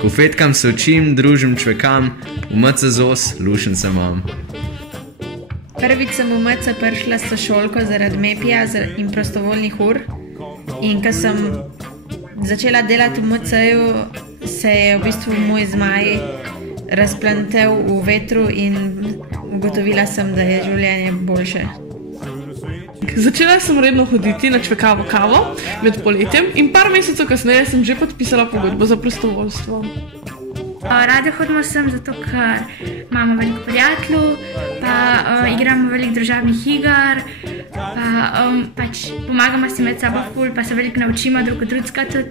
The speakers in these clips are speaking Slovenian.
Ko fetkam se učim, družim čvekam, v MC ZOS lušen se imam. Prvič sem v MC prišla s sošolko zaradi MEPI-ja in prostovoljnih ur. In ko sem začela delati v MC-ju, se je v bistvu moj zmaj razplantel v vetru in ugotovila sem, da je življenje boljše. Začela sem redno hoditi na čvekavo kavo med poletjem in par mesecev kasneje sem že podpisala pogodbo za prostovoljstvo. Rada hodimo sem zato, ker imamo veliko prijateljev, pa igramo veliko družabnih iger, pa pač pomagamo si med sabo ful, pa se veliko naučimo drug od drugega tudi.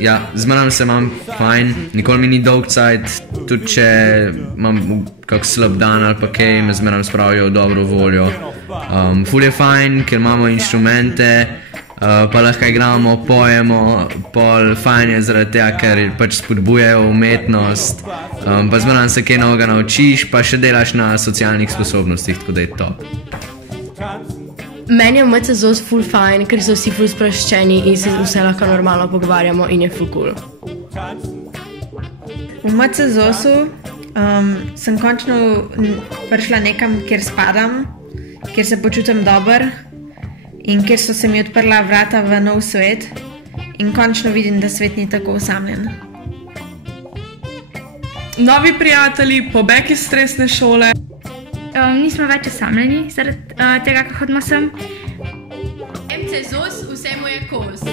Ja, zmeram se imam fajn, nikoli mi ni dolg cajt, tudi če imam kak slab dan ali pa kaj, me zmeram spravijo v dobro voljo. Ful je fajn, ker imamo inštrumente, pa lahko igramo, pojemo, pol fajn je zaradi tega, ker pač spodbujajo umetnost, pa zmeram se kaj novega naučiš, pa še delaš na socialnih sposobnostih, tako da je top. Meni je v MC ZOS ful fajn, ker so vsi ful sproščeni in se vse lahko normalno pogovarjamo in je ful cool. V MC ZOS-u sem končno prišla nekam, kjer spadam, kjer se počutim dober in kjer so se mi odprla vrata v nov svet in končno vidim, da svet ni tako osamljen. Novi prijatelji, pobeg iz stresne šole. Nismo več osamljeni zaradi tega, ko hodimo sem. MC ZOS vsemu je kos.